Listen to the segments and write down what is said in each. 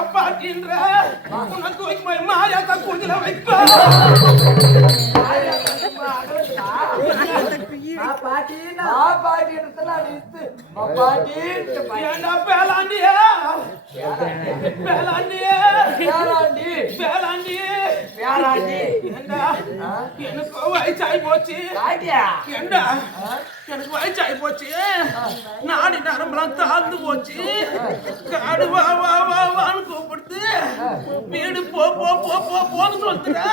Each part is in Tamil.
அப்பாட்டின்ற உன்னை தூக்கி போய் மாயாத்தா குதிரை வைக்கோ எனக்கு வயசாகி போச்சு எனக்கு வயசாகி போச்சு நாடி நரம்பெல்லாம் தாழ்ந்து போச்சு காடு வா வா வா வான்னு கூப்பிடுத்து வீடு போ போ போ போ போன்னு சொல்லுறா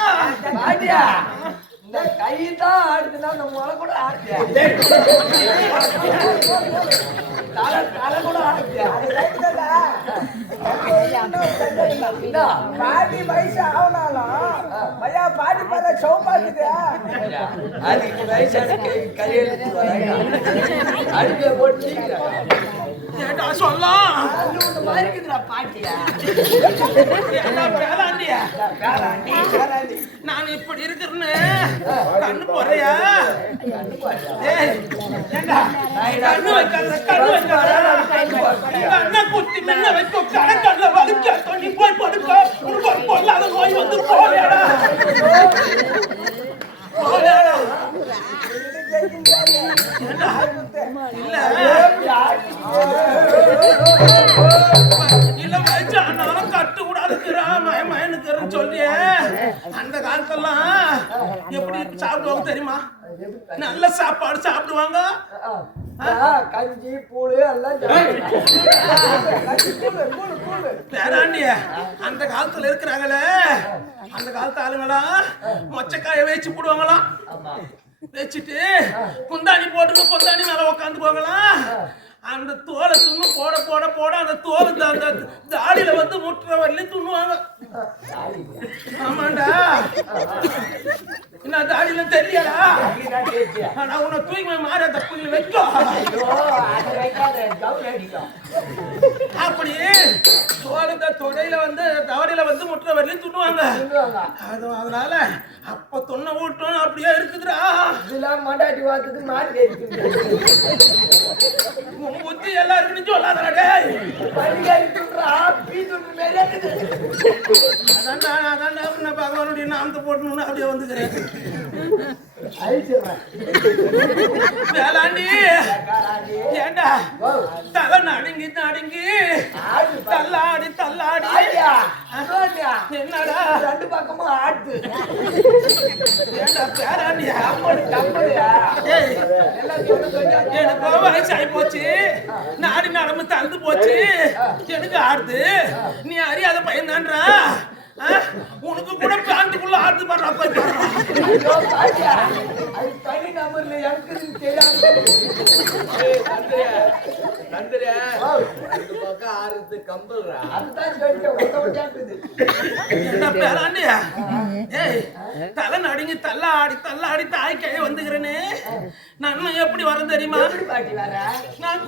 இந்த கை தான் ஆடுதுன்னா அந்த முளை கூட ஆடுதியா தலை கூட ஆடுதியா பாட்டி வயசு ஆகனாலும் பையா பாட்டி பாரு சௌபாக்குதா அதுக்கு வயசு அடுப்பை போட்டு சொல்லலாம் பாட்டியா நான் இப்படி இருக்கிறேன்னு கண்ணு போறியா கண்ணு வைக்காத அண்ணா குத்தி மின்ன வைக்க கணக்கல்ல வலிக்க நீ போய் படுக்க உனக்கு பொல்லாத நோய் வந்து போறியாடா இல்ல வயசானாலும் கட்டு கூடாதுக்குறான் மயனுக்குறன்னு சொல்லியே அந்த காலத்தெல்லாம் எப்படி சாப்பிடுவாங்க தெரியுமா நல்ல சாப்பாடு சாப்பிடுவாங்க கஞ்சி பூளு எல்லாம் பேராண்டிய அந்த காலத்துல இருக்கிறாங்களே அந்த காலத்து ஆளுங்களா மொச்சக்காய வேச்சு போடுவாங்களாம் வச்சுட்டு குந்தாணி போட்டு குந்தாணி மேல உக்காந்து போகலாம் அந்த தோலை துண்ணு போட போட போட அந்த தோல் அந்த தாடியில வந்து முட்டுற வரலையும் துண்ணுவாங்க ஆமாண்டா என்ன தாடியில தெரியலா ஆனா உன்னை தூக்கி மாற தப்பு வைக்கோ அப்படி தோலத்தை தொடையில வந்து தவடையில வந்து முட்டுற வரலையும் துண்ணுவாங்க அதனால அப்ப தொன்னை ஊட்டும் அப்படியே இருக்குதுடா இதெல்லாம் மண்டாட்டி வாத்துக்கு மாட்டி புத்தி எல்லாம் இருக்குன்னு சொல்லாதே அதான் பகவானுடைய நாமத்தை போட்டு அப்படியே வந்துக்கிறேன் வேளாண்டி ஏண்டா தலை நடுங்கி நடுங்கி தள்ளாடி தள்ளாடி என்னடா ரெண்டு பக்கமும் ஆட்டு ஏண்டா பேராண்டியா எனக்கு வயசாகி போச்சு நாடி நடம்பு தந்து போச்சு எனக்கு ஆடுது நீ அறியாத பையன் தான்றா உனக்கு கூட பிளான்ட்டுக்குள்ள ஆடுது பாடுறா போய் தனி நம்பர்ல எனக்கு தெரியாது ஆறுது கம்பல்ரா தலை நடுங்கி தள்ளாடி தள்ளாடி தாய் கழி வந்துக்கிறேன்னு நான் எப்படி வரேன் தெரியுமா நான்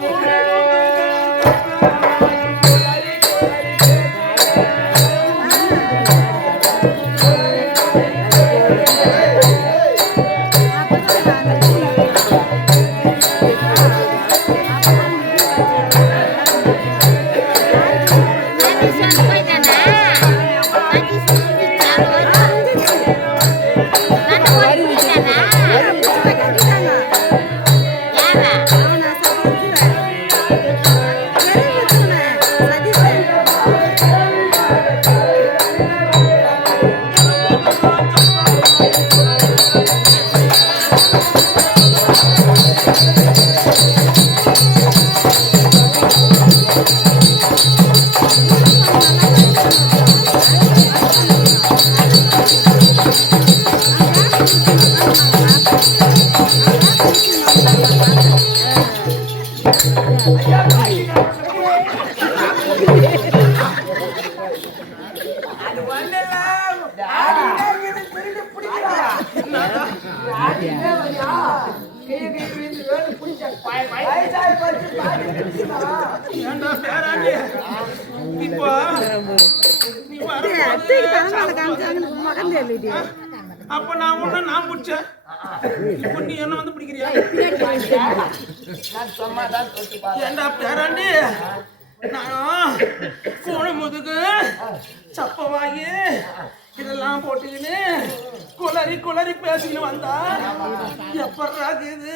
அப்ப நான் ஒண்ணு நான் பிடிச்சேன். இப்ப நீ என்ன வந்து பிடிக்கிறியா? நான் சும்மா தான் தொட்டு பார்த்தேன். ஏண்டா பேராண்டி, நான் கோண முதுகு சப்பவாயி இதெல்லாம் போட்டுக்கின்னு குளறி குளறி பேசிக்கின்னு வந்தா எப்படாக்குது?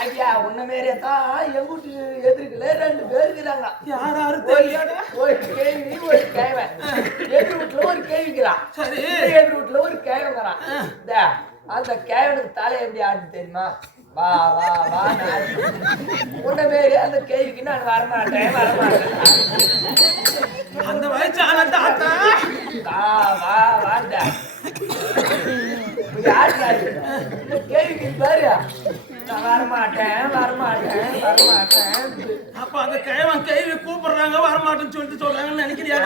ஐயா உன்ன மாரியே தான் எங்க வீட்டு எதிர்க்கல 2 பேர் இருக்கிறாங்க. யாராரு தெரியாடா? ஒரு கேள்வி ஒரு கேவன். எதிர் வீட்டுல ஒரு கேள்விக்கிறான். சரி, எதிர் வீட்டுல ஒரு கேவங்கிறான். அந்த கேவனுக்கு தலை எப்படி ஆடுது தெரியுமா? வா வா வா உன்ன மாரி அந்த கேள்விக்கு நான் வரமாட்டேன். அந்த வயசான தாத்தா வா வா வாண்டா யாரு இந்த கேள்விக்கு பாரு. நான் வரமாட்டேன். அப்ப அந்த கிழவன் கேள்வி கூப்பிடுறாங்க வரமாட்டேன்னு சொல்றாங்கன்னு நினைக்கிறியா?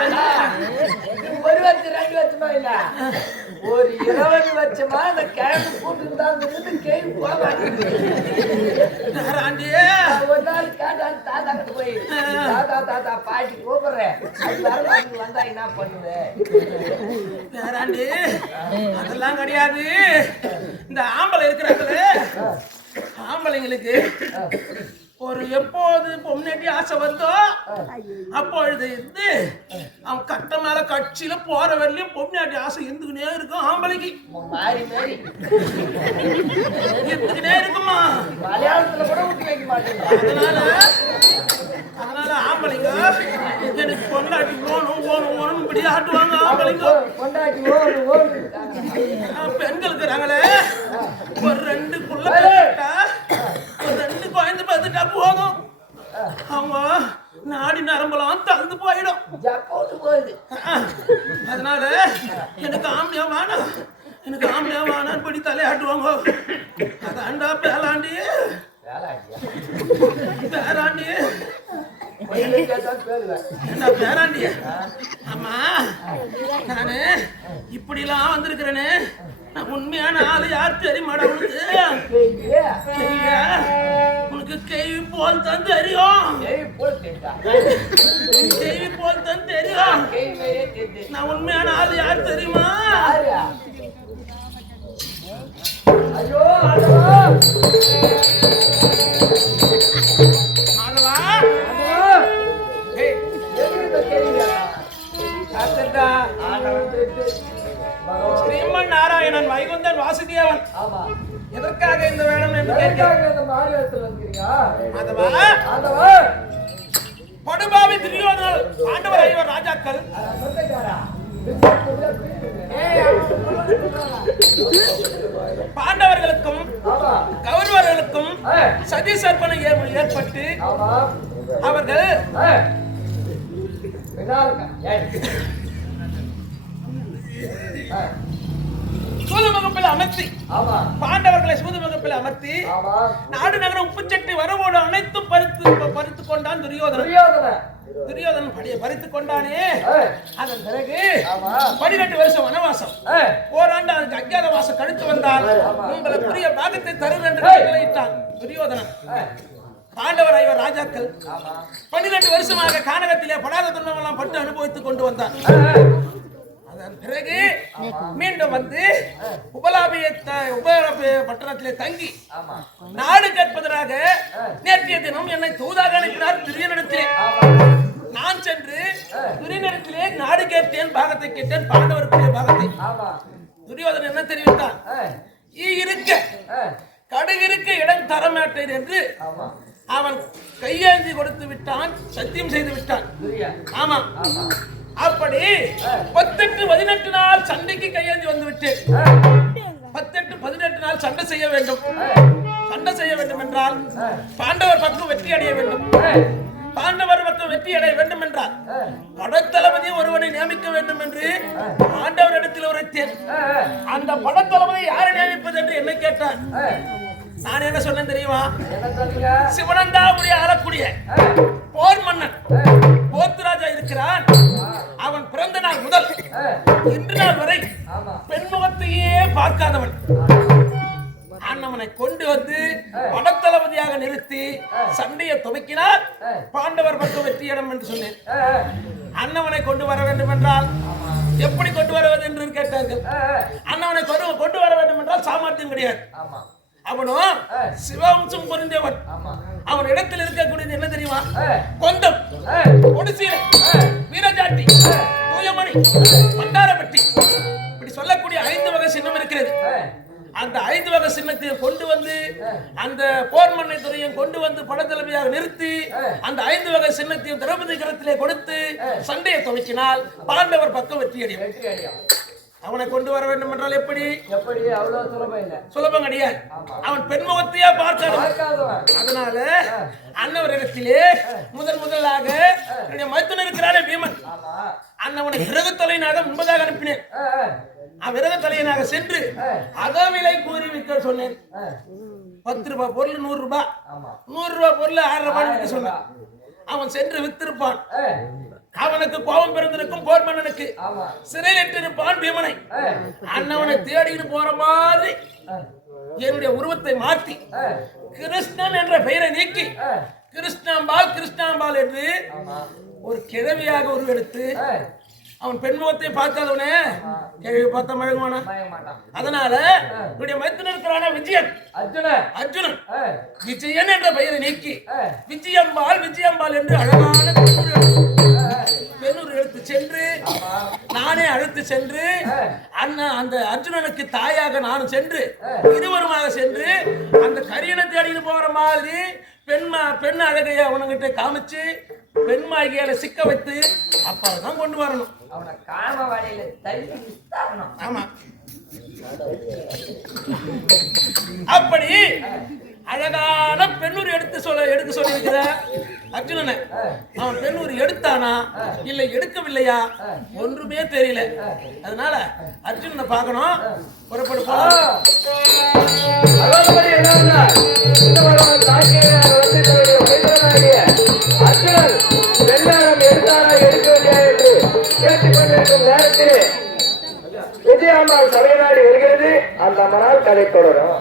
1 வருஷம் 2 வருஷமா இல்ல, ஒரு 20 வருஷமா அந்த கிழமை கூப்பிட்டு கேள்வி போக மாட்டேங்குது. ஒரு நாள் கேட்டான் தாத்தா கிட்ட போய், தாத்தா பாட்டி கூப்பிடுறேன் அது வரமாட்டேங்க வந்தா என்ன பண்ணுவேன்? அதெல்லாம் கிடையாது. இந்த ஆம்பளை இருக்கிறாங்களே, ஆம்பளைங்களுக்கு ஒரு எப்போது பொம்னாட்டி ஆசை வருதோ அப்பொழுது இருந்து அவன் கட்ட மேல கட்சியில போற வரலையும் பொம்னாட்டி ஆசை இருந்துக்கினே இருக்கும். ஆம்பளைக்கு இருந்துக்கினே இருக்குமா? மலையாளத்துல கூட ஊட்டி வைக்க மாட்டேங்க. அதனால ஆம்பளைங்க எனக்கு பொண்டாட்டி ஓணும் இப்படி ஆட்டுவாங்க. ஆம்பளைங்க பெண்கள் இருக்கிறாங்களே, ஒரு 2 புள்ள பெத்துட்டா, ஒரு 2 குழந்தை பெத்துட்டா போதும், அவங்க நாடி நரம்பெல்லாம் தளர்ந்து போயிடும். அதனால எனக்கு ஆம்பளையா வேணாம் படி தலையாட்டுவாங்க. அதாண்டா பேராண்டி. ஆமா, நானு இப்படி எல்லாம் வந்திருக்கிறேன்னு உண்மையான ஆளு யார் தெரியுமாடா உனக்கு? உனக்கு கேள்வி போல் தான் தெரியும். கேள்வி போல் தான் தெரியும். நான் உண்மையான ஆளு யார் தெரியுமா? ஐயோ ஸ்ரீமன் நாராயணன் வைகுந்தன் வாசுதேவன் எதற்காக இந்த வேடம் என்று படுபாவி துரியோதனன் ஆண்டவர் ஐவர் ராஜாக்கள் பாண்டவர்களுக்கும் கௌரவர்களுக்கும் சதி சர்ப்பனை ஏற்பட்டு அவர்கள் சூதுமுகப்பில் அமர்த்தி பாண்டவர்களை சூதுமுகப்பில் அமர்த்தி நாடு நகர உப்புச்சட்டி வரவோடு அனைத்தும் பறித்து கொண்டான் துரியோதனன் பறித்துக் கொண்டானே. அதன் பிறகு 12 வருஷம் வனவாசம், ஓராண்டு அதுக்கு அஜ்ஞாத வாசம் கழித்து வந்தால் உங்களுக்குரிய பாகத்தை தரும் என்று கையிட்டான் துரியோதனன். பாண்டவர் ஐவர் ராஜாக்கள் 12 வருஷமாக கானகத்திலே படாத துன்பம் எல்லாம் பட்டு அனுபவித்துக் கொண்டு வந்தார். அதன் பிறகு மீண்டும் வந்து உபலாபிய பட்டணத்திலே தங்கி நாடு கேட்பதற்காக நேற்றைய தினம் என்னை தூதாக அனுப்பினார் துரியனிடத்திலே. நான் சென்று துரியனிடத்திலே நாடு கேட்டேன், பாகத்தை கேட்டேன், பாண்டவருக்குரிய பாகத்தை. துரியோதனன் என்ன தெரிவித்தான்? இருக்க கடுகு இருக்க இடம் தரமாட்டேன் என்று அவன் கையேந்தி கொடுத்து விட்டான், சத்தியம் செய்து விட்டான். ஆமா, அப்படி 18 நாள் சண்டைக்கு கையேந்தி வந்து விட்டேன். 18 நாள் சண்டை செய்ய வேண்டும். சண்டை செய்ய வேண்டும் என்றால் பாண்டவர் பக்கம் வெற்றி அடைய வேண்டும். பாண்டவர் பக்கம் வெற்றி அடைய வேண்டும் என்றால் படத்தளபதி ஒருவனை நியமிக்க வேண்டும் என்று பாண்டவரிடத்தில் உரைத்தேன். அந்த படத்தளபதி யாரை நியமிப்பது என்று என்னை கேட்டார். நான் என்ன சொன்னேன் தெரியுமா? சிவனந்தாவுடைய ஆளக்கூடிய போர் மன்னன் போத்துராஜா இருக்கிறான். அவன் பிறந்த நாள் முதல் இன்று நாள் வரை பெண்முகத்தையே பார்க்காதவன். அண்ணவனை கொண்டு வந்து படத்தளபதியாக நிறுத்தி சண்டையை துவக்கினார். பாண்டவர் பக்கம் வெற்றியிடம் என்று சொன்னேன். அண்ணவனை கொண்டு வர வேண்டும் என்றால் எப்படி கொண்டு வருவது என்று கேட்டார்கள். அண்ணவனை கொண்டு வர வேண்டும் என்றால் சாமர்த்தியம் கிடையாது. அவனும் சிவவம்சம் பொருந்தியவன். அவன் இடத்தில் இருக்கக்கூடியது என்ன தெரியுமா? கொந்தம், ஒடிசீலை, வீரஜாட்டி, தூயமணி, மண்டாரப்பட்டி, இப்படி சொல்லக்கூடிய 5 வகை சின்னம் இருக்கிறது. அந்த 5 வகை சின்னத்தை கொண்டு வந்து அந்த போர் மண்ணை துறையும் கொண்டு வந்து படத்தலைமையாக நிறுத்தி அந்த 5 வகை சின்னத்தையும் திரௌபதி கரத்திலே கொடுத்து சண்டையை துவக்கினால் பாண்டவர் பக்கம் வெற்றி அடையும். அவனை கொண்டு வர வேண்டும் என்றால் எப்படி? அவ்வளவு சுலபம் இல்ல. சுலபம் கிடையாது. அவன் பெண்முகத்தையே பார்க்காதவன். அதனால அன்னவரிடத்திலே முதலாக மைத்துனர் இருக்கிறானே பீமன், அண்ணவனை விறகு தலையனாக முன்பதாக அனுப்பினேன். விறகு தலையனாக சென்று அகவிலை கூறி விற்க சொன்னேன். 10 ரூபாய் பொருள் 100 ரூபாய், 100 ரூபாய் பொருள் 6 ரூபாய் விற்க சொன்னான். அவன் சென்று வித்திருப்பான். அவனுக்கு கோபம் பிறந்திருக்கும் போர் மன்னனுக்கு. சிறையில் இட்டிருப்பான் பீமனை. அண்ணவனை தேடிட்டு போற மாதிரி என்னுடைய உருவத்தை மாற்றி கிருஷ்ணன் என்ற பெயரை நீக்கி கிருஷ்ணாம்பாள் என்று ஒரு கிழவியாக உருவெடுத்து அவன் பெண்முகத்தை பார்க்காதவனே கிழவி பார்த்தா மழங்குவானா? அதனால என்னுடைய மைத்துனர் இருக்கிறான விஜயன், அர்ஜுனன் விஜயன் என்ற பெயரை நீக்கி விஜயம்பாள் என்று அழகான பெண்ணூர் எடுத்து சென்று நானே அழைத்து சென்று அந்த அர்ஜுனனுக்கு தாயாக நானும் சென்று இருவருமாக சென்று அந்த கரியனை தேடிட்டு போற மாதிரி பெண் அழகைய அவனுங்கிட்ட காமிச்சு பெண்மாகியால சிக்க வைத்து அப்பதான் கொண்டு வரணும். அவனை காம வலையில தள்ளி. ஆமா, அப்படி அழகான பெண்ணூர் எடுக்க சொல்லியிருக்கிற அர்ஜுனனை அவன் பெண்ணூர் எடுத்தானா இல்ல எடுக்கவில்லையா ஒன்றுமே தெரியல. அதனால அர்ஜுனனை பார்க்கணும். புறப்படு விஜயாம்பாள் சபை நாடி வருகிறது. அந்த மனால் கதை தொடரும்.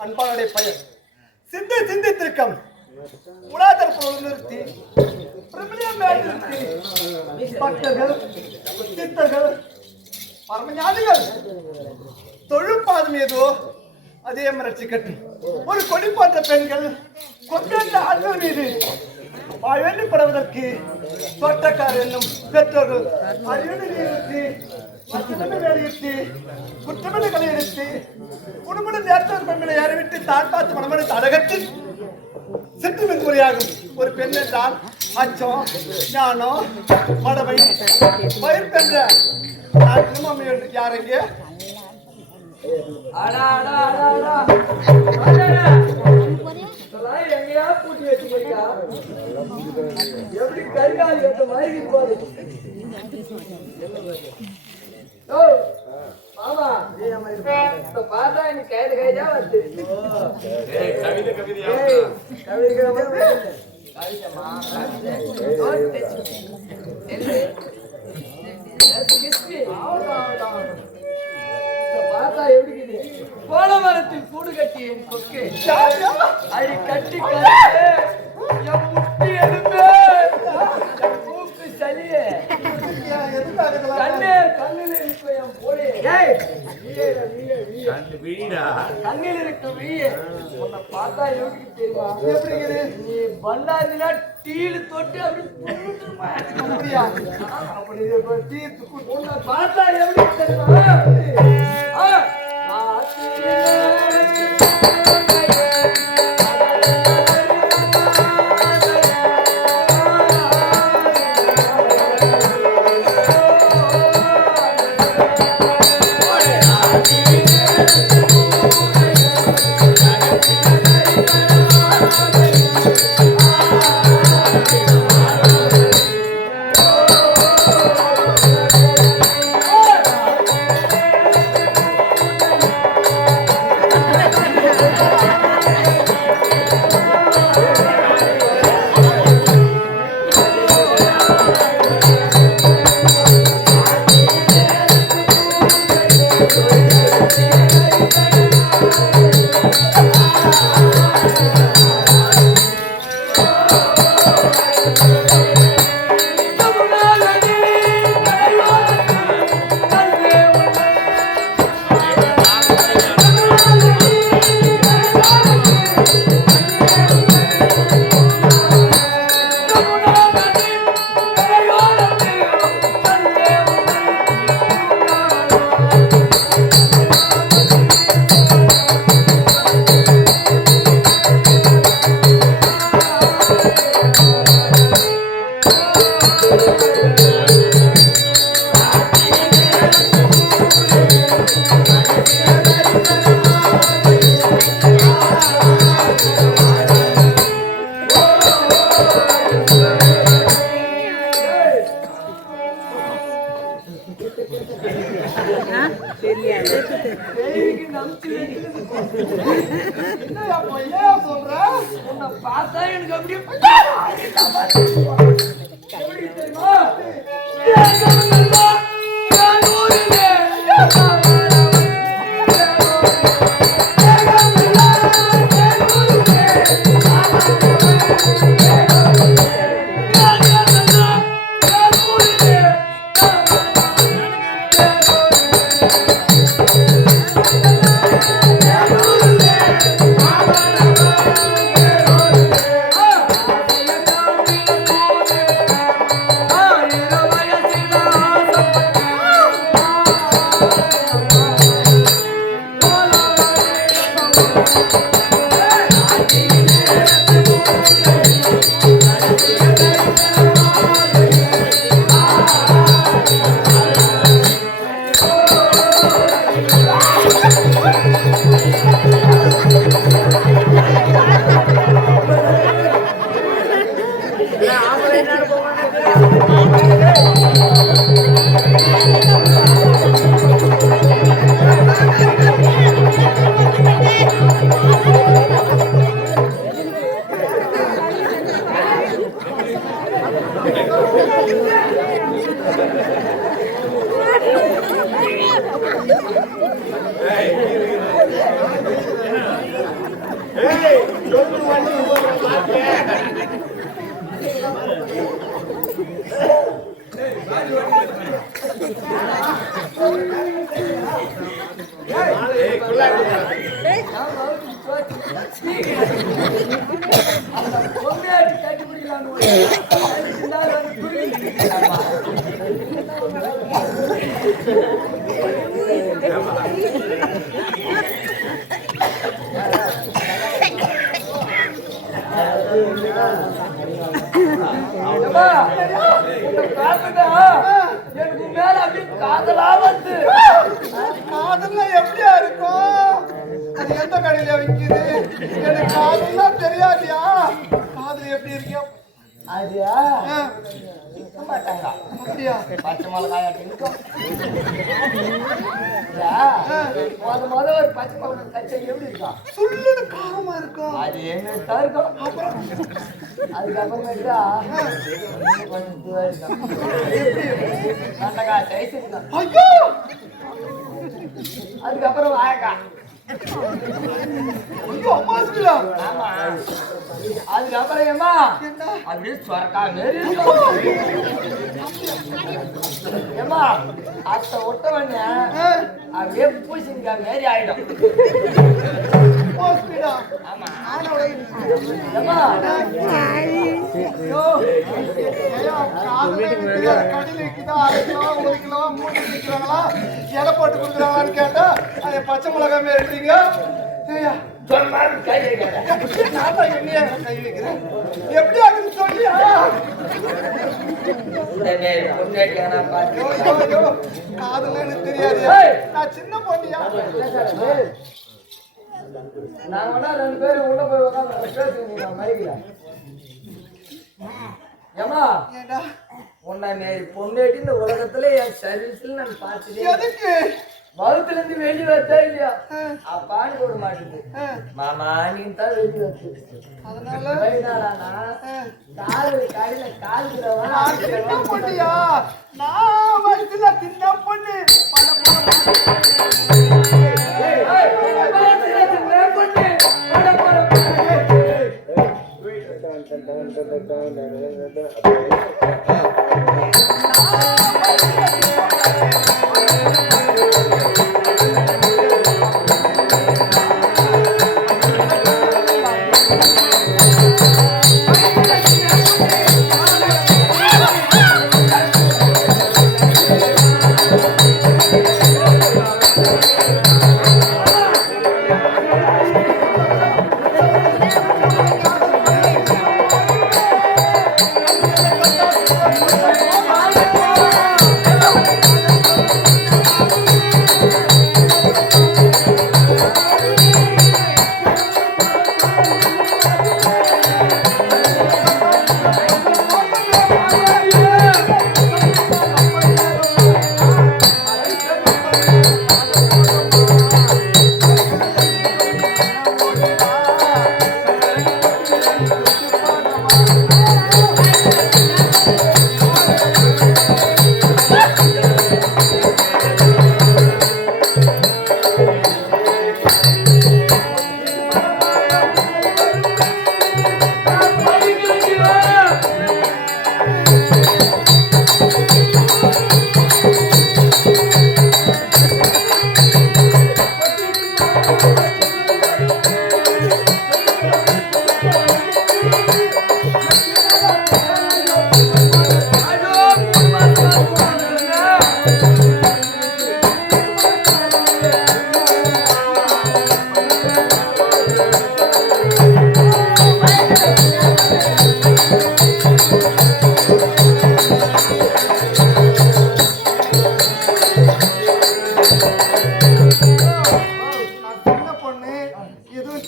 அன்பானுடைய பெயர் சிந்தித்திருக்கம் உலாதற்பொருள் நிறுத்தி பிரபலியம் நிறுத்தி பக்தர்கள் சித்தர்கள் பரமஞானிகள் தொழுப்பாதம் ஏதோ அதே மரட்சி கட்டி ஒரு கொடி போன்ற பெண்கள் கொண்ட ஆண்கள் மீது வாழ்வெண்ணிப்படுவதற்கு தோட்டக்கார் என்னும் பெற்றோர்கள் அறிவுரை நிறுத்தி வேலையிட்டு குற்றமில்லை கலையெடுத்து குடும்ப நேரத்தோர் பெண்களை அறிவித்து தான் பார்த்து மனமடைத்து அடகத்தில் சிற்றுமின் முறையாகும் ஒரு பெண் என்றால் அச்சம் ஞானம் மடவை பயிர் பெற்ற திரும்ப யாரெங்கே எங்கயா பூட்டி வச்சு போயிட்டா எப்படி கருகாலி வந்து மாதிரி போது மாமா பார்த்தா எனக்கு கைது கைதா வந்து பார்த்தா எப்படி கோல மரத்தில் கூடு கட்டி என் கொக்கு அடி கட்டி என் முட்டி எலும்பு மூக்கு சளியே கண்ணில் இருக்கு என் போலே கண்ணில் இருக்கு வீய உன்னை பார்த்தா எப்படி தெரியுமா எப்படி நீ பண்ணாதினா டீலு தொட்டு அப்படியா அப்படி உன்னை பார்த்தா எப்படி தெரியுமா பார்த்தா எனக்கு அப்படியே ஆம்பளை பொம்மையாட்டி கட்டி பிடிக்கலான்னு எனக்கு மேல அப்படியே காதலா வந்து காதல்னா எப்படியா இருக்கும்? அது எந்த கடையில விக்குது? எனக்கு காதல்லாம் தெரியாதியா? காதல் எப்படி இருக்கும்? அதுயா இருக்க மாட்டாங்க. அப்படியா? பச்சை மிளகாய் இருக்கும். முத ஒரு பச்சை மிளகாய் கச்சை எப்படி இருக்கும்? சுள்ளுன்னு காரமா இருக்கும். அது என்ன இருக்கும்? அப்புறம் அதுக்கப்புறமேட்டா கொஞ்சம் இதுவா இருக்கும். வெண்டைக்காய் சைஸ் இருக்கும். ஐயோ அதுக்கப்புறம் வாழைக்காய். ஐயோ அம்மா சொல்லுடா. ஆமா. அதுக்கப்புறம் ஏமா அப்படியே சொரக்காய் மாரி ஏமா அத்தை ஒட்டவண்ண அப்படியே பூசணிக்காய் மாரி ஆயிடும். போஸ்பிடா. ஆமா. ஏமா ஐயோ ஐயோ காதல் கடையில இருக்குதா? 1 கிலோ 1 கிலோ 3 விற்கிறாங்களா? எடை போட்டு கொடுக்குறாங்களான்னு கேட்டா அதை பச்சை மிளகாய் மாரி எடுத்தீங்க. ஐயா சொன்னாலும் கை வைக்கிறேன். நான் தான் என்னைய கை வைக்கிறேன். எப்படி அதுன்னு சொல்லியா? காதல் எனக்கு தெரியாது. நான் சின்ன பொண்ணியா? நான் வேணா 2 பேரும் உள்ள போய் உட்காந்து பேசுங்க. மறிக்கிறேன் ஏமா ஏண்டா உன்னை பொண்ணேட்டி இந்த உலகத்துல என் சர்வீஸ்ல நான் பார்த்ததே எதுக்கு? வகுத்துல இருந்து வெளியே வச்சா இல்லையா அப்பான்னு போட மாட்டேங்குது. மாமா நீ தான் வெளியே வச்சு அதனால காலையில கால் நான் சின்ன பொண்ணியா? நான் வயசுல சின்ன பொண்ணு.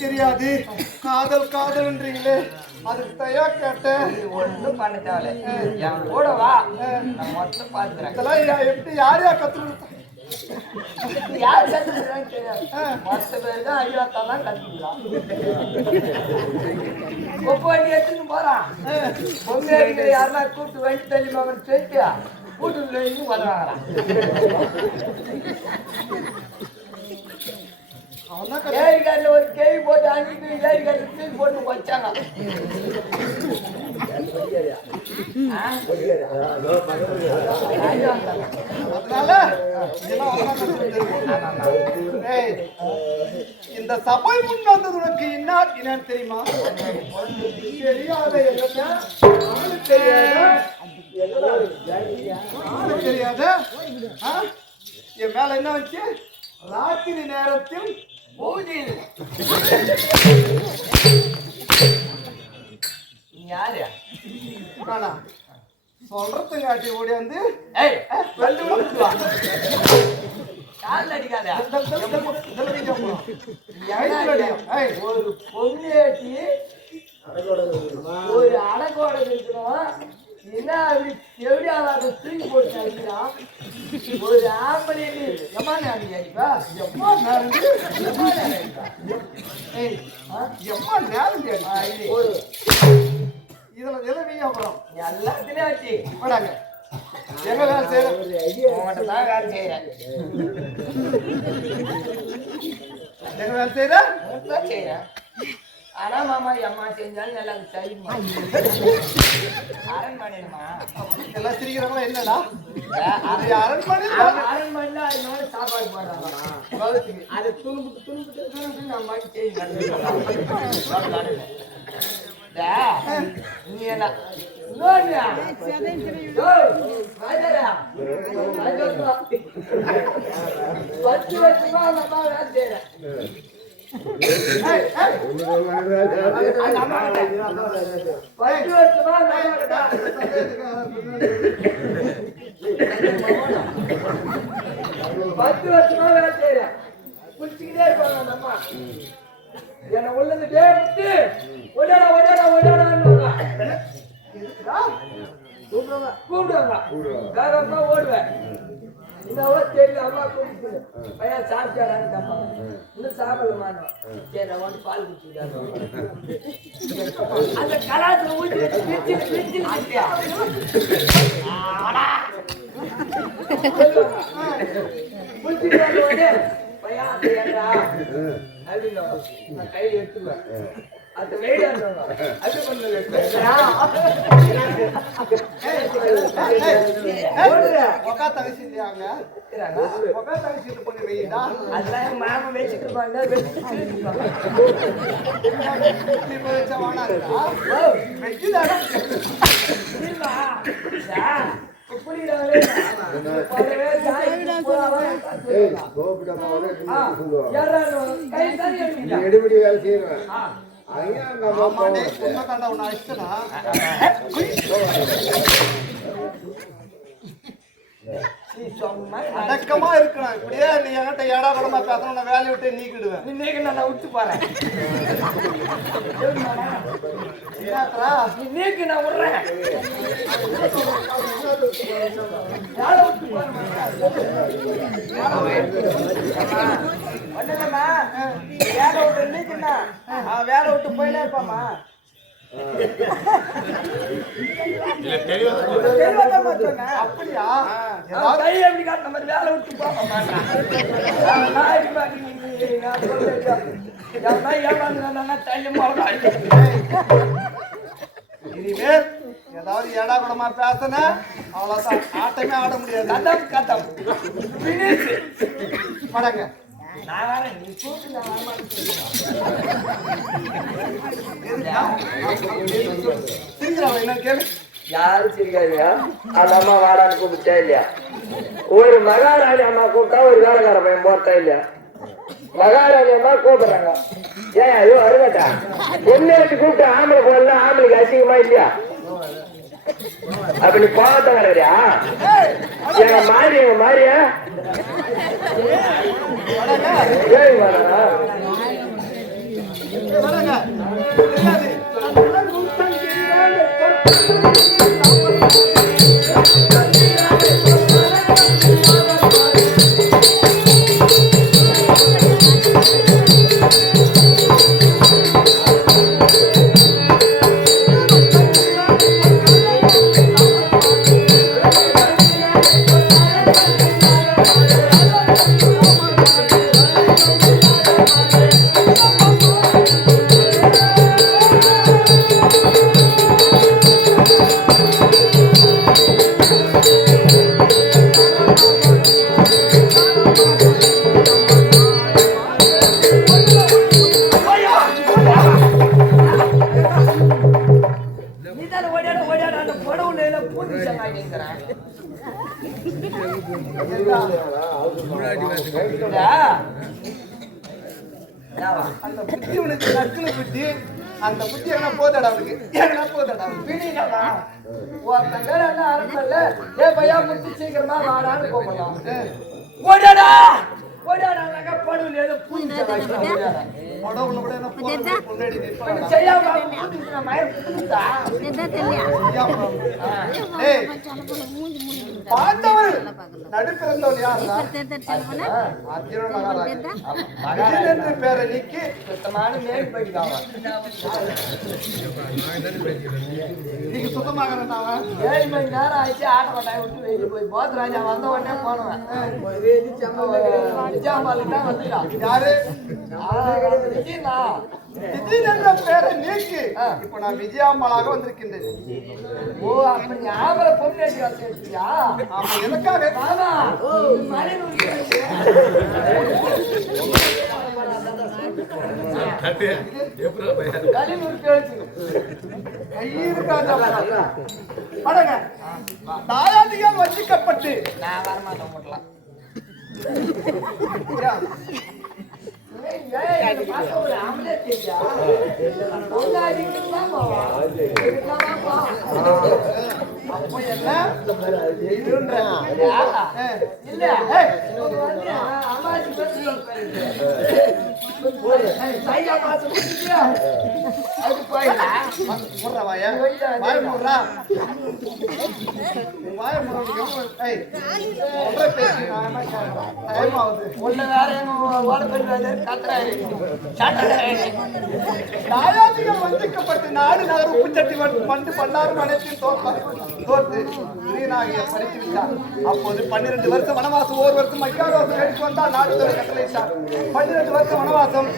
தெரியாது. காதல் காதல்ன்றீங்களே, அதுக்கு தயா கேட்டேன். ஒன்றும் பண்ண தேவையில்ல, என் கூட வா, நான் மொத்தம் பார்த்துக்கிறேன். இதெல்லாம் எப்படி யாரையா கத்து கொடுத்தா? யார் கத்துக்கிறான்னு தெரியாது. மொத்த பேர் தான் ஐயாத்தான் தான் கத்துக்கிறான். கொப்பை வண்டி எடுத்துன்னு போறான். பொம்மை யாருன்னா கூட்டு வண்டி தள்ளி மாமன் சொல்லிட்டு கூட்டு வராங்களாம். தண்ணிக்கு ஏறி கட்டி தூக்கி போட்டு வச்சாங்க. அதனால இதெல்லாம் ஏய், இந்த சபை முன் வந்தது உனக்கு என்னன்னு தெரியுமா? தெரியாத தெரியாத என் மேல என்ன வச்சு ராத்திரி நேரத்தில் பூஜையில் யாரு சொல்றதுங்காட்டி ஓடி வந்து கால் அடிக்காத. ஒரு பொங்கேட்டி ஒரு அடக்கோட இருக்கணும். என்ன அப்படி எப்படி அதை தூக்கி போட்டு அடிக்கிறான்? ஒரு ஆம்பளை எம்மா நேரம் அடிப்பா, எம்மா நேரம் ஒரு இதுல எதுவும் அப்புறம் எல்லாத்துலயும் ஆச்சு. போடாங்க எங்க வேலை செய்யறேன் உங்கள்கிட்ட தான் வேலை செய்யறேன். எங்க வேலை செய்யறேன் உங்கள்கிட்ட தான் செய்யறேன். ஆனா மாமா அம்மா செஞ்சாலும் நல்லா சரிமா அரண்மனைமா எல்லாம் சிரிக்கிறாங்களா? என்னடா அது அரண்மனை? அரண்மனையில அதனால சாப்பாடு போடுறாங்க. அது துணுப்பு துணுப்பு துணுப்பு நம்ம மாதிரி செய்யணும். நீ என்ன பத்து வருஷமா நம்ம வேலை செய்யறேன். பத்து வருஷமா பத்து வருஷமா வேலை செய்யறேன். குடிச்சுக்கிட்டே இருப்பாங்க நம்ம. என்ன உள்ளதுட்டே விட்டு ஒடாடா ஒடாடா ஒடாடான்னு கூப்பிடுவாங்க. வேற அம்மா ஓடுவேன். இன்னவோ தெரியல அம்மா கூப்பிட்டு பையன் சாப்பிட்டாரான்னு கேட்பாங்க. இன்னும் சாப்பிடலாமான்னு. சரி நான் வந்து பால் குடிச்சுட்டாங்க. அந்த கலாத்துல ஊற்றி பிரிச்சு குடிச்சுட்டு பையன் அப்படியா அப்படின்னு நான் கையில் எடுத்துக்குவேன். அந்த வெயிடா அது பண்ண உக்கா தகசி இல்லையாங்க? உக்கா தகசி இது பண்ணி வைடா. அதெல்லாம் மாமா வச்சுட்டு இருப்பாங்க. வச்சா வானாருடா வெஜ்ஜுதாடா. எடுபடி வேலை செய்யறேன். அடக்கமா இருக்கணும். இப்படியே நீ என்கிட்ட ஏடா கூடமா பேசணும். நான் வேலையை விட்டு நீக்கிடுவேன். இன்னைக்கு நான் விட்டு போறேன். இன்னைக்கு நான் விடுறேன். வேலை விட்டு போறேன். ஒண்ணுமா வேலை விட்டு நீக்குன்னா வேலை விட்டு போயினே இருப்பாமா. அப்படியா? கை எப்படி காட்டுற மாதிரி வேலை விட்டு போக இனிமேல் ஏதாவது ஏடா கூடமா பேசன அவ்வளவுதான். ஆட்டமே ஆட முடியாது. கதம் கதம் படங்க. நான் வரேன். நீ கூட்டு சிரிக்கிறாங்க. என்ன கேளு. யாரும் சிரிக்காதீங்க. அந்த அம்மா வாடான்னு கூப்பிட்டா இல்லையா? ஒரு மகாராணி அம்மா கூப்பிட்டா ஒரு வேலைக்கார பையன் போட்டா இல்லையா? மகாராணி அம்மா கூப்பிடுறாங்க. ஏன் ஐயோ அருகட்டா பொண்ணு வச்சு கூப்பிட்டு ஆம்பளை போடலாம். ஆம்பளைக்கு அசிங்கமா இல்லையா? அப்ப நீ போகத்த வரையா? எங்க மாறியா ஏய் வரா தெரியாது. நீதான ஓடியாட ஓடியாட அந்த படவுல பூந்துச்சாங்க ஆகிங்கிறேன் அந்த புத்தி உனக்கு நக்குல புத்தி அந்த புத்தி எங்கன்னா போதடா அவனுக்கு எங்கன்னா போதடா பிடிக்கமா ஒருத்தங்க என்ன ஆரம்பம்ல ஏ பையா முத்து சீக்கிரமா வாடான்னு கூப்பிடலாம் ஓடியாடா ஓடியாடாங்க படவுல ஏதோ பூந்துச்சாங்க படவுல கூட என்ன முன்னாடி நிப்பாடா செய்யாம பூந்துச்சு மயர் பூந்துச்சா ஏய் பாண்டவர் நடுப்பிறந்தவன் யாருன்னா அர்ஜுனன் மகாராஜன் என்று பேரை நீக்கி சுத்தமான மேல் படிக்காம நீங்க சுத்தமாக 7 மணி நேரம் ஆயிடுச்சு ஆட்ட கொண்டாய் விட்டு வெளியே போய் போத்ராஜா வந்த உடனே போனவன் நிஜாம்பாலுக்கு தான் வந்துட்டான் யாரு விஜயனா விஜய் என்ற பேரை நீக்கி இப்ப நான் விஜயாம்பாளாக வந்திருக்கின்றேன் ஓ அப்ப நீ ஆம்பளை பொண்ணு எடுத்துக்கியா ஆமா எனக்காக ஆமா மணி நூறு தாயாதியால் வஞ்சிக்கப்பட்டு நான் வரமாட்டேன் முட்டலாம் அப்போ என்ன இல்ல தாயாதிகள் வஞ்சிக்கப்பட்டு நாடு நகர் உப்புச்சட்டி மண்டு பண்டாரும் அனைத்தையும் தோற்று வீணாகிய பறித்து விட்டார். அப்போது 12 வருஷம் வனவாசம், 1 வருஷம் அஜ்ஞாதவாசம் கழித்து வந்தால் நாடு தோற கட்டளையிட்டார். 12 வருஷம் வனவாசம்,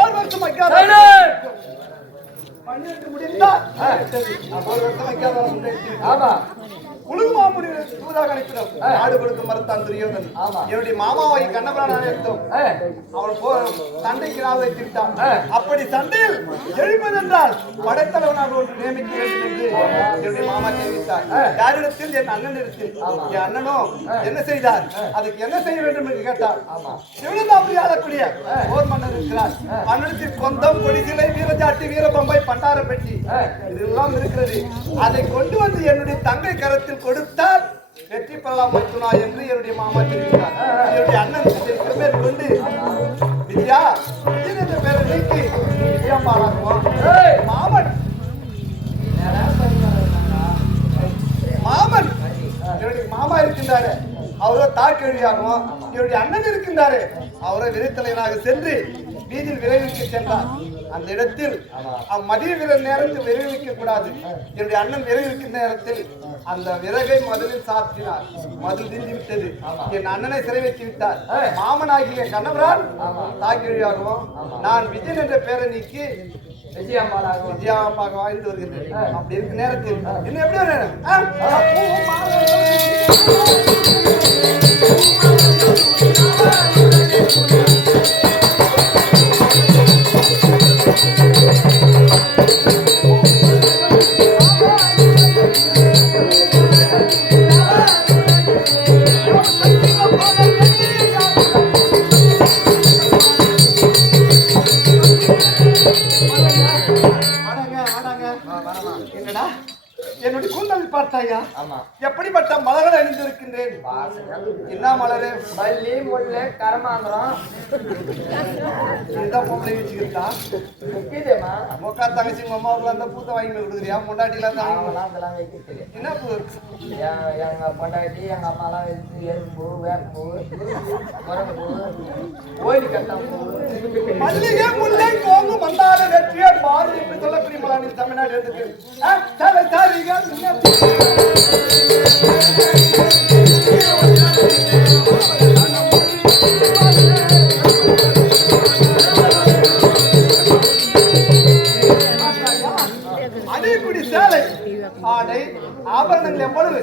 1 வருஷம் அஜ்ஞாதவாசம் 12 முடிந்தால் 1 வருஷம் அஜ்ஞாதவாசம் கழித்து ஆமா உலகமாமுடி தூதாக அனுப்பினோம். நாடு கொடுக்க மறுத்தான் துரியோதன். என்னுடைய மாமாவை கண்ணபுரான அழைத்தோம். அவன் சண்டைக்கு நாள் வைத்து விட்டான். அப்படி சண்டையில் எழுப்பதென்றால் படைத்தலைவனாக ஒன்று நியமிக்க வேண்டும் என்று என்னுடைய மாமா தெரிவித்தார். யாரிடத்தில்? என் அண்ணனிடத்தில். என் அண்ணனோ என்ன செய்தார், அதுக்கு என்ன செய்ய வேண்டும் என்று கேட்டார். சிவனந்தாபுரி ஆளக்கூடிய ஓர் மன்னர் இருக்கிறார். அண்ணனத்தில் கொந்தம், கொடிசிலை, வீரஜாட்டி, வீரபம்பை, பண்டாரப்பட்டி இதெல்லாம் இருக்கிறது. அதை கொண்டு வந்து என்னுடைய தங்கை கரத்தில் கொடுத்தால் வெற்றி பெறலாம் மட்டுனா என்று என்னுடைய மாமா தெரிவித்தார். என்னுடைய அண்ணன் மேற்கொண்டு வித்யா என்ற பேரை நீக்கி விஜயம்பாளாக்குவோம். மாமன் மாமன் என்னுடைய மாமா இருக்கின்றாரு, அவரோ தாக்கேழியாகவும், என்னுடைய அண்ணன் இருக்கின்றாரு, அவரை விரைத்தலைவனாக சென்று வீதியில் விரைவிக்க சென்றார். அந்த இடத்தில் மதிய விரை நேரத்தில் விரைவிக்க கூடாது. என்னுடைய அண்ணன் விரைவிக்கும் நேரத்தில் அந்த விறகை மதுவில் சாத்தினார். மது தீர்ந்து விட்டது. என் அண்ணனை சிறை வைத்து விட்டார். மாமனாகிய கண்ணபுரான் தாக்கேழியாகவும், நான் விஜயன் என்ற பேரை நீக்கி விஜயாம்பாக வாழ்ந்து வருகின்றேன். அப்படி இருக்க நேரத்தில் இன்னும் எப்படி ஒரு என்னுடைய கூந்தல் பார்த்தாயா? எப்படிப்பட்ட மலர்கள் அணிந்திருக்கின்றேன். என்ன மலரு? மல்லி, முல்லை, கரமாந்திரம் இந்த பொம்பளை வச்சுக்கிட்டா முக்கியமா மொக்கா தங்கச்சி அம்மாவுக்குள்ள அந்த பூத்த வாங்கி கொடுக்குறியா? முண்டாட்டிலாம் அதெல்லாம் வைக்க என்ன பூ? எங்க பொண்டாட்டி எங்க அம்மாலாம் வச்சு எறும்பு, வேப்பூ, முருங்கைப்பூ, ஓய்வு கட்டாம்பூ, மல்லிகை, முல்லை, கோங்கு, மந்தார, வெற்றியார், மாறு இப்படி சொல்லக்கூடிய மலானில் தமிழ்நாடு எடுத்துக்கு அடிக்குடி சேலை ஆடை ஆபரணங்கள் எவ்வளவு?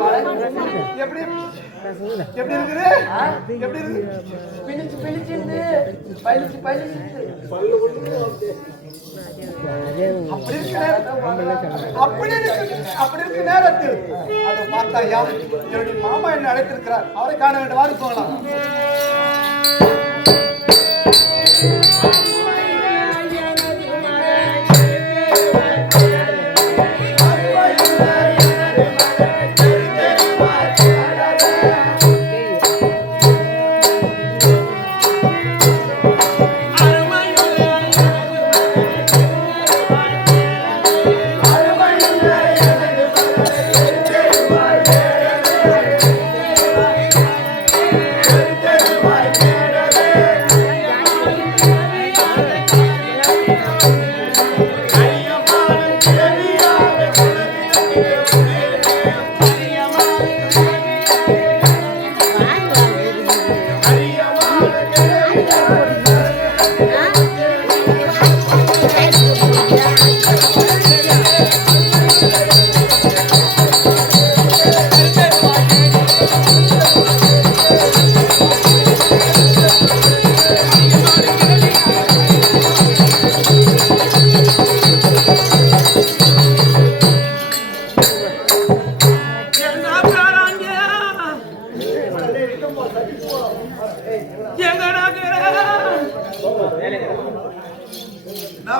மழை எப்படி எப்படி இருக்குது எப்படி இருக்கு பிழிச்சு பிழிச்சுண்டு பழிச்சு பழிச்சு அப்படி இருக்கு நேரத்தில் அதை பார்த்தாயா என்னுடைய மாமா என்ன அழைத்திருக்கிறார் அவரை காண வேண்டும் வாடி போகலாம்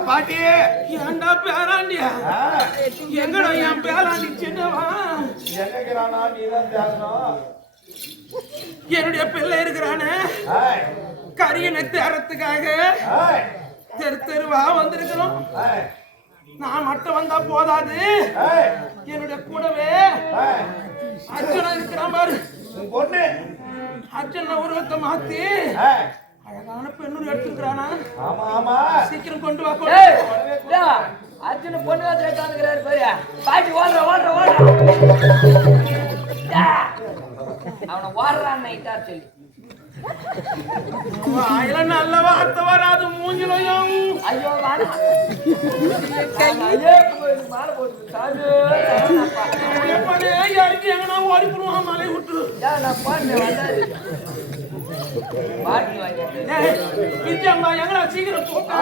பாட்டியே ஏண்டா பேராண்டியா எங்கடா என் பேராண்டி சின்னவா எங்கிறானா நீதான் தேடணும் என்னுடைய பிள்ளை இருக்கிறானே கரியனை தேரத்துக்காக தெரு தெருவா வந்திருக்கிறோம். நான் மட்டும் வந்தா போதாது, என்னுடைய கூடவே அர்ஜுனன் இருக்கிறான் பாரு. பொண்ணு அர்ஜுன உருவத்தை மாத்தி அழகான பெண்ணூர் எடுத்துக்கிறானா? ஆமா ஆமா சீக்கிரம் கொண்டு வா. அர்ஜுன பொண்ணு கேட்டாங்கிறாரு பாரு. பாட்டி ஓடுற ஓடுற ஓடுற அவனை ஓடுறான் நைட்டா சொல்லி நல்ல வார்த்தை வராது மூஞ்சிலையும். ஐயோ மாலை போட்டு எங்கன்னா ஓடி போடுவான் மலை விட்டு. நான் பாட்டு வந்தாரு பாட்டு வாங்கி வித்யாம்பா எங்கடா சீக்கிரம் போட்டா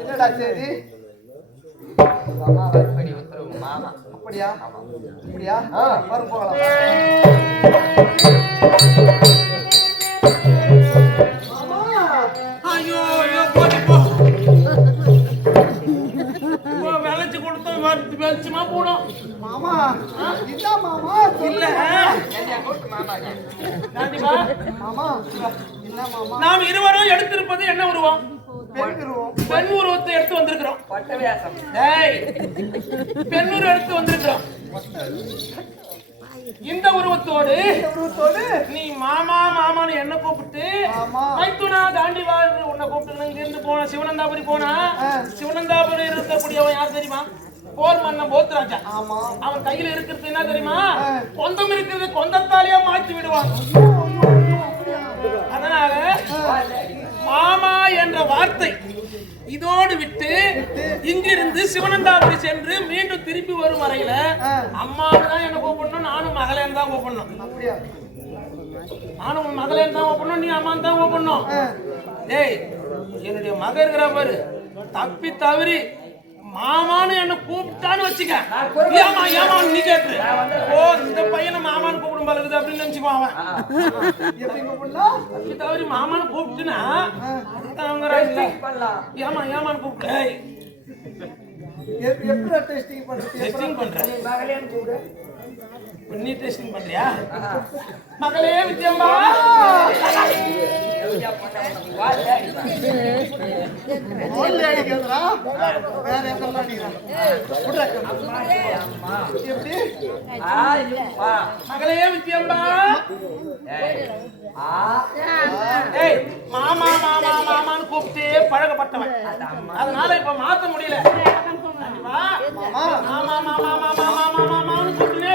என்னடா சரி மாமா அப்படியா அப்படியா வரும் போகலாம். ஐயோ ஐயோ போடி போ. விளைச்சு கொடுத்தோம் வெளிச்சமா போடும். மாமா இல்ல மாமா இல்ல மாமா இல்ல மாமா நாம் இருவரும் எடுத்திருப்பது என்ன உருவம்? பெண் உருவத்தை எடுத்து வந்திருக்கிறோம். பெண் உருவம் எடுத்து வந்திருக்கிறோம். இந்த உருவத்தோடு நீ மாமா மாமான்னு என்ன கூப்பிட்டு மைத்துனா தாண்டி வா உன்னை கூப்பிட்டு இங்க இருந்து போன சிவனந்தாபுரி போனா சிவனந்தாபுரி இருக்கக்கூடியவன் யார் தெரியுமா? போர் மன்னன் போத்ராஜா. அவன் கையில இருக்கிறது என்ன தெரியுமா? கொந்தம் இருக்கிறது கொந்தத்தாலேயே மாற்றி விடுவான். அதனால மாமா என்ற வார்த்தை இதோடு விட்டு இங்கிருந்து சிவனந்தாபுரி சென்று மீண்டும் திருப்பி வரும் வரையில அம்மாவும் தான் என்ன கூப்பிடணும், நானும் மகளேன்னு தான் கூப்பிடணும். நானும் மகளேன்னு தான் கூப்பிடணும், நீ அம்மான்னு தான் கூப்பிடணும். டேய், என்னுடைய மக இருக்கிற பாரு, தப்பி தவறி மாமான்னு என்ன கூப்பிட்டான்னு வச்சுக்க, ஏமா ஏமான்னு நீ கேட்டு ஓ இந்த பையனை மாமான்னு கூப்பிடும் பழகுது அப்படின்னு நினைச்சுக்குவான் அவன். தப்பி தவறி மாமான்னு கூப்பிட்டுனா ஏமா ஏமான்னு கூப்பிட்டு டெஸ்டிங் பண்ற நீ டெஸ்டிங் பண்றியா? மகளே வித்யம்பா, மகளே வித்யம்பா, மாமா மாமா மாமான்னு கூப்பிட்டு பழகப்பட்டவன். அதனால இப்ப மாத்த முடியல. மாமா மாமா மாமா மாமா மாமான்னு கூப்பிட்டு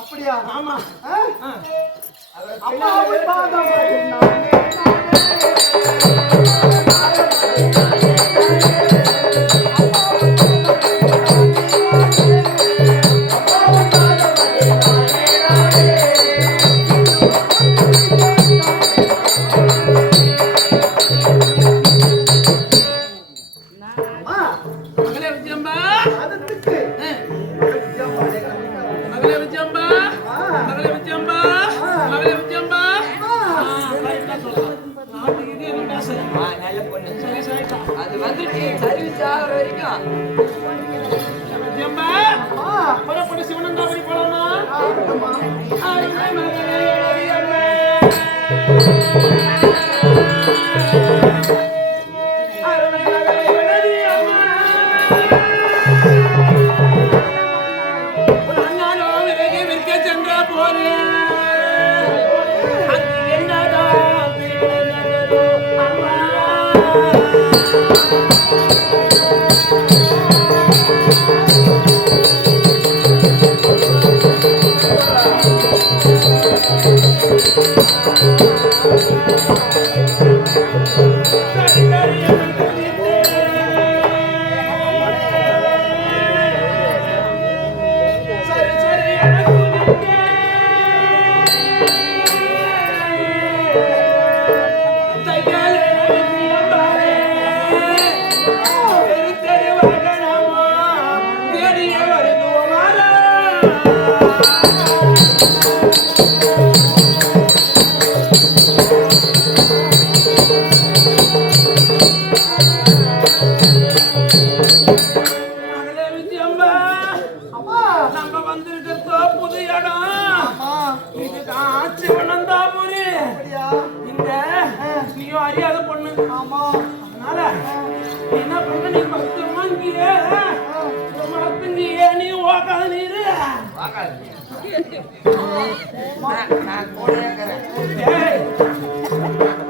அப்படியா? ஆமா. சிவனந்தாபுரி போலாமா?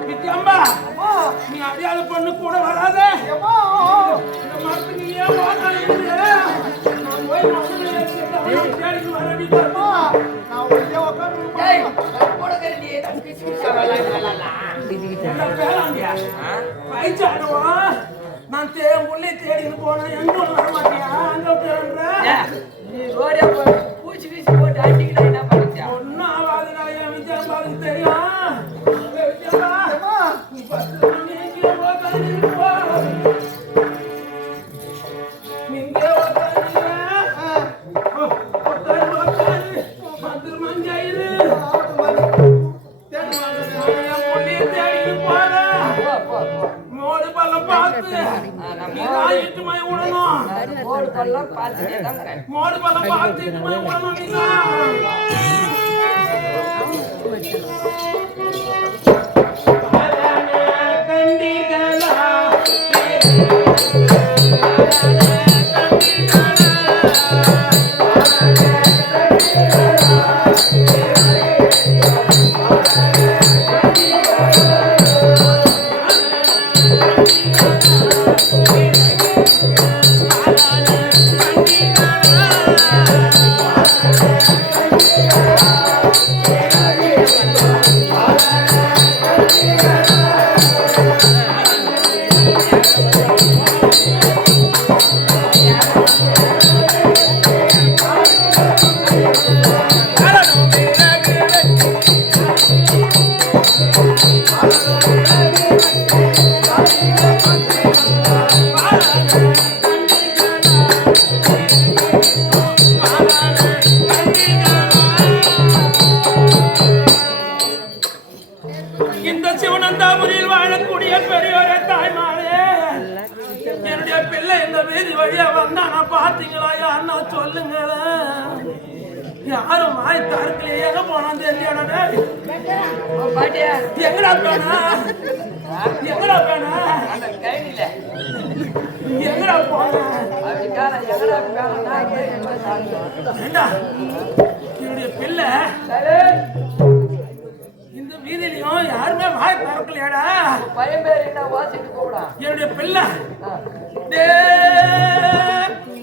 வித்யம்பா, நீ அடியாத பொண்ணு கூட வராத. இந்த மரத்து நீ ஏன் நான் போய் தேடிக்கு வரடிப்பா. பயிற்சாடுவோம். நான் முள்ளே தேடிட்டு போனேன், எங்க வர மாட்டியா? அங்க நீ ரோடே பூச்சி வீசி போட்டு அடிக்கலாம் என்ன பண்ணிச்சா? ஒன்னும் ஆகாதுடா, என் விஜயம்பாவுக்கு தெரியும். விஜயம்பா, நீ பத்து மணி எங்கேயோ உட்காந்துருப்பா. நீங்க உட்காந்து 10 மணி ஆயிரு. மொழியை தேடிட்டு போற மோடு பலம் பார்த்து இட்டு போய் விடணும். ஓடு பல்லாம் பார்த்துட்டே தாங்க. மோடு பல்ல பார்த்து இட்டு போய் விடணும் நீங்க. இந்த சிவனந்தாபுரியில் வாழக்கூடிய பெரியோரே தாய்மாரே, என்னுடைய பிள்ளை இந்த வீதி வழியா வந்தானா பாத்தீங்களா? யாருன்னா சொல்லுங்களேன். யாரும் வாய் தாருக்கலையே, எங்க போனான்னு தெரியல. பாட்டியா எங்கடா போனா? எங்கடா போனா? அந்த கையில எங்கடா போன? அதுக்கான எங்கடா காரணம் ஏண்டா என்னுடைய பிள்ளை இந்த வீதியிலையும் யாருமே வாய் திறக்கலையாடா. பையன் பேர் என்ன வாசிட்டு கூப்பிடா. என்னுடைய பிள்ளை டே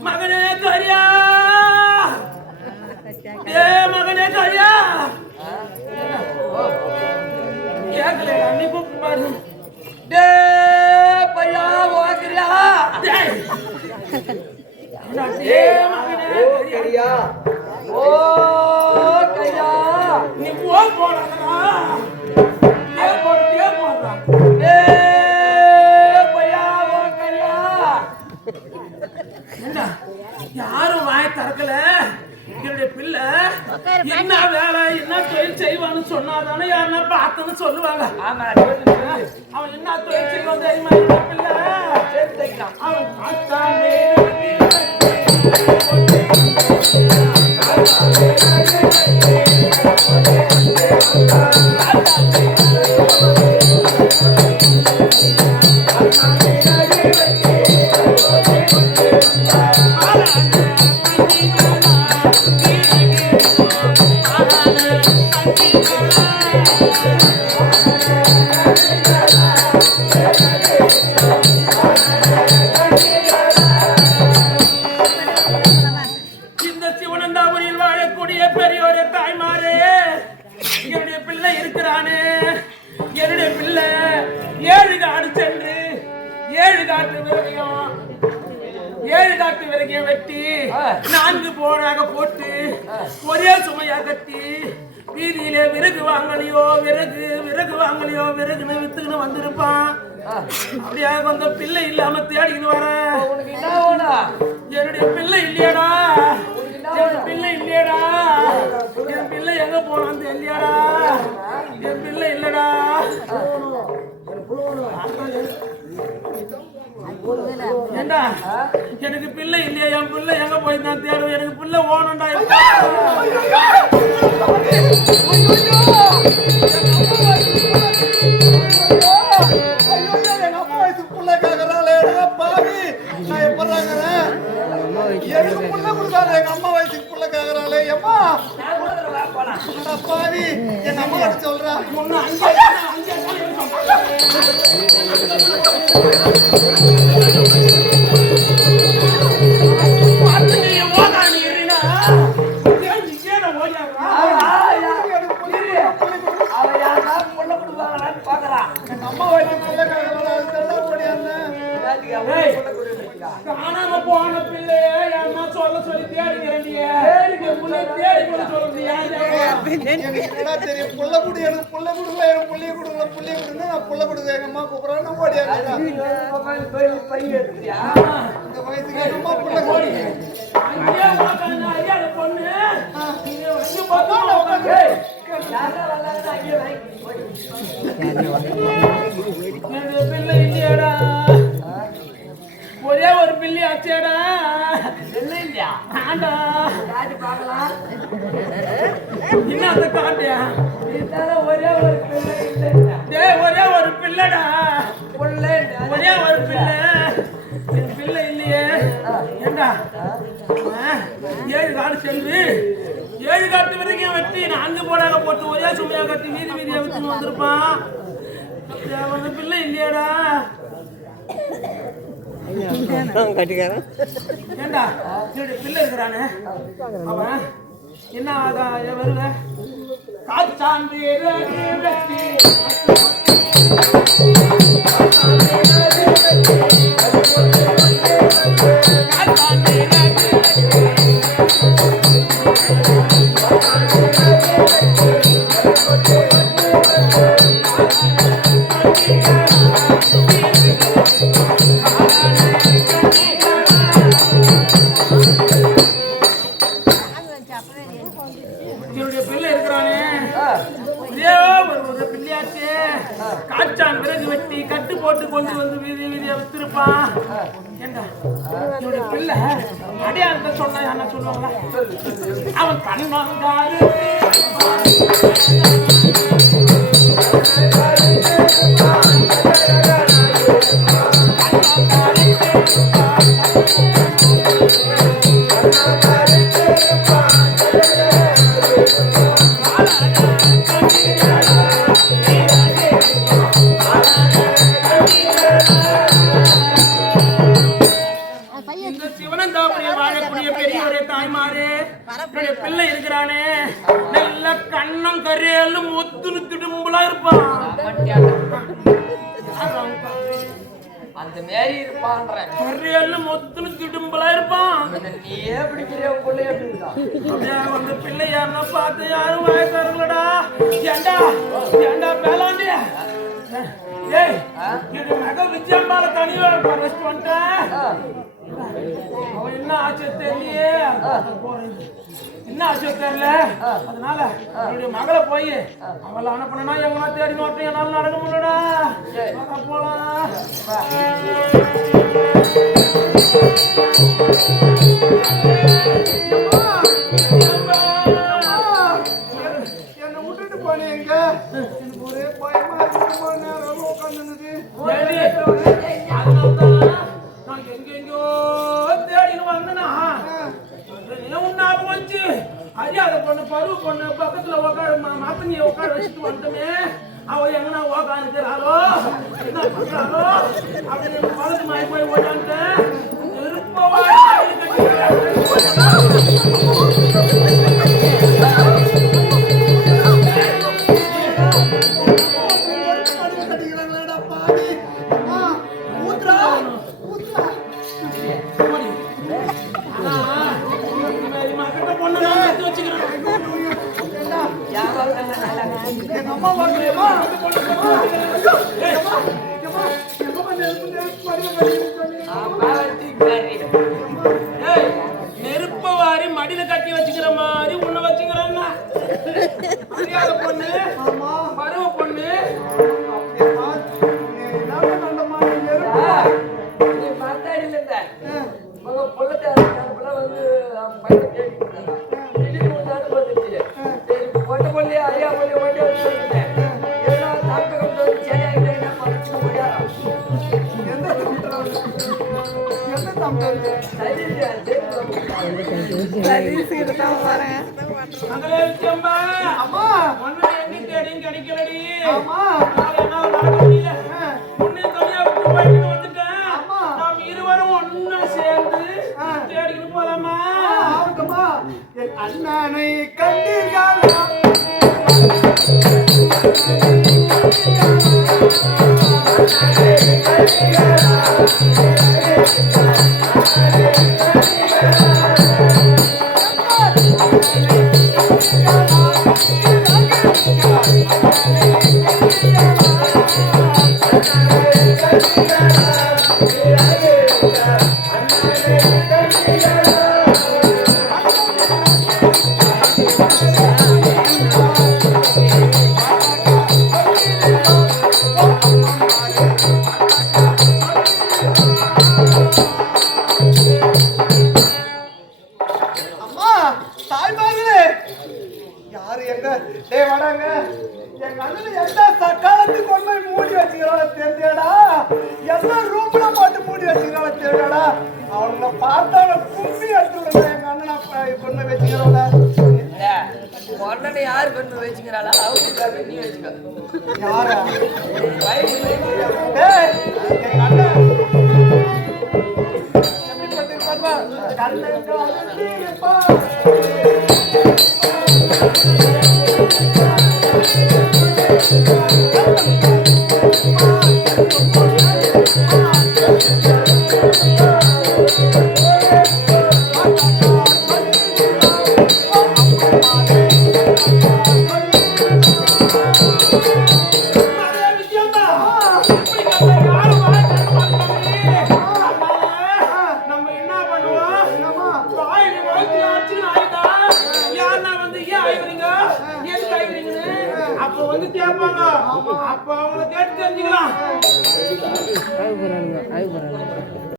மகனே கரியா, டே மகனே கரியா கேட்கலையா? நீ கூப்பிட்டு பாரு. டே பையா வாக்குறியா? டேய் டே மகனே கரியா, ஓ கையா நீ போ போறாதடா. ஏ போறதே போறா. டே பையா வாக்குறியா? ஏண்டா யாரும் வாய் திறக்கல. என்னுடைய பிள்ளை என்ன வேலை என்ன தொழில் செய்வான்னு சொன்னாதானே யாருன்னா பார்த்தன்னு சொல்லுவாங்க. ஆமா அவன் என்ன தொழில் செய்வான் தெரியுமா? என்னுடைய பிள்ளை அவன் பார்த்தாலே இந்த சிவனந்தாபுரியில் வாழக்கூடிய பெரியோரே தாய்மாரே, என்னுடைய பிள்ளை இருக்கிறானே, என்னுடைய பிள்ளை 7 காடு சென்று 7 காட்டு விறகையும் வெட்டி 4 போனாக போட்டு ஒரே சுமையா கட்டி வீதியிலே விறகு வாங்கலையோ விறகுன்னு வித்துக்கின்னு வந்திருப்பான். அப்படியா அந்த பிள்ளை இல்லாம தேடிக்கிட்டு வர. உனக்கு என்ன வேணும்? என்னுடைய பிள்ளை இல்லையாடா, என் பிள்ளை இல்லையாடா, என் பிள்ளை எங்க போனான்னு தெரியலடா, என் பிள்ளை இல்லடா. ஏண்டா எனக்கு பிள்ளை இல்லையா? என் பிள்ளை எங்க போய் நான் தேடுவேன். எனக்கு பிள்ளை ஓணும்டா. எங்க அம்மா வயசு புள்ள கேக்குறாளே பாவி, நான் எப்பறாங்கிறேன்? எனக்கு புள்ள கொடுக்காத எங்க அம்மா வயசுக்கு புள்ள கேக்குறாளே. அம்மா பாவி, எங்க அம்மா கிட்ட சொல்றா. அம்மா வயசுக்கு புள்ள கேக்குறாளே காணாம போன பிள்ளைய அம்மா சொல்ல சொல்லி தேடுகிறேன். தெரியும் புள்ள குடி, எனக்கு புள்ள கொடுக்கல, எனக்கு புள்ளிய கொடுக்கல, புள்ளிய கொடுங்க, நான் புள்ள கொடுக்க எங்க அம்மா கூப்பிடறான்னு ஓடியா. இந்த வயசுக்கு எங்க அம்மா புள்ள கொடி பொண்ணு பிள்ளை இல்லையாடா, ஒரே ஒரு பில்லி ஆச்சேடா. என்ன இல்லையா? ஆண்டா காட்டு பார்க்கலாம். என்ன அந்த காட்டியா? இதுதானே ஒரே ஒரு பிள்ளை இல்லையா? டேய் ஒரே ஒரு பிள்ளைடா. பிள்ளை ஒரே ஒரு பிள்ளை. என் பிள்ளை இல்லையே. ஏண்டா 7 காடு சென்று 7 காட்டு வரைக்கும் வெட்டி 4 போடாக போட்டு ஒரே சுமையா கட்டி வீதி வீதியா விட்டுன்னு வந்திருப்பான். அவன் பிள்ளை இல்லையாடா. ஏண்டா என்னுடைய பிள்ளை இருக்கிறானே அவன் என்ன வருவ காச்சாந்து வெட்டி என்னுடைய பிள்ளை இருக்கிறானே ஒரு பிள்ளையாச்சே காச்சான் பிறகு வெட்டி கட்டு போட்டு கொண்டு வந்து வீதி வீதியா வித்திருப்பான். ஏண்டா என்னுடைய பிள்ளை அடையாளத்தை சொன்னா என்ன சொல்லுவாங்களா? அவன் கண்ணாங்காரு பிள்ளை இருக்கிறானே நல்ல கண்ணம் கரையல்ல மொத்துன்னு திடும்பலா இருப்பான். அந்த மாரி இருப்பான்ற கரையல்ல மொத்துன்னு திடும்பலா இருப்பான். நீயே பிடிக்கிற பிள்ளை எப்படி இருக்கான்? அந்த பிள்ளை யாருன்னா பார்த்து யாரும் வாய தரலடா. ஏண்டா ஏண்டா பேலாண்டி ஏய் இது மக விஜயம்பால தனியா ரெஸ்டாரண்ட் அவன் என்ன ஆச்சு தெரியலையே. என்ன ஆச்சு தெரியல. அதனால என்னுடைய மகளை போய் அவளை அனுப்பினா எங்கன்னா தேடி நோட்டம் என்னால நடக்க முடியலடா. போலாம் என்ன விட்டுட்டு போனீங்க. எனக்கு ஒரே பயமா இருக்கு. நேரம் உட்காந்துருக்கு. எங்கெங்கோ தேடின்னு வந்தனா ஞாபகம் வந்துச்சு. அறியாத பொண்ணு பருவ பொண்ணு பக்கத்துல உட்கார மாத்தனிய உட்கார வச்சுட்டு வந்துட்டோமே. அவ எங்கன்னா உட்காந்துக்கிறாளோ என்ன பண்றாளோ அப்படின்னு வலது மாறி போய் ஓடான்ட்டு விருப்பமா நெருப்பவாரி மடியில கட்டி வச்சுக்கிற மாதிரி உன்னை வச்சுக்கிறாங்க. அறியாத பொண்ணு பருவ பொண்ணு நீ மாத்தாடில இருந்த உங்க பொள்ளத்தை வந்து பையன் கேட்டுட்டாங்க. திடீர்னு வந்து வந்துச்சு. சரி பொட்ட பொள்ளி ஐயா பொள்ளி ஓடி வந்துருந்தேன். ஏன்னா தாக்கம் சரி ஆகிட்டே என்ன பண்ணிக்க முடியாது. கிடைக்கலடி. இருவரும் ஒன்னா சேர்ந்து தேடிக்கிட்டு போலாமா? அண்ணனை கண்டீர்களா? அவங்க பார்த்தாலும் கும்பி எடுத்து எங்க அண்ணனா பொண்ணை வச்சுக்கிறோம்ல. உடனே யாரு பெண்ணு வச்சுக்கிறாளா அவங்க நீ வச்சுக்க யாரா? வயசு ஏய், எங்க அண்ணன் எப்படிப்பட்டிருப்பார்ப்பா? கண்ணங்காலத்தில் இருப்பார். அப்ப வந்து கேட்பாங்க. அப்ப அவங்களை கேட்டு தெரிஞ்சுக்கலாம்.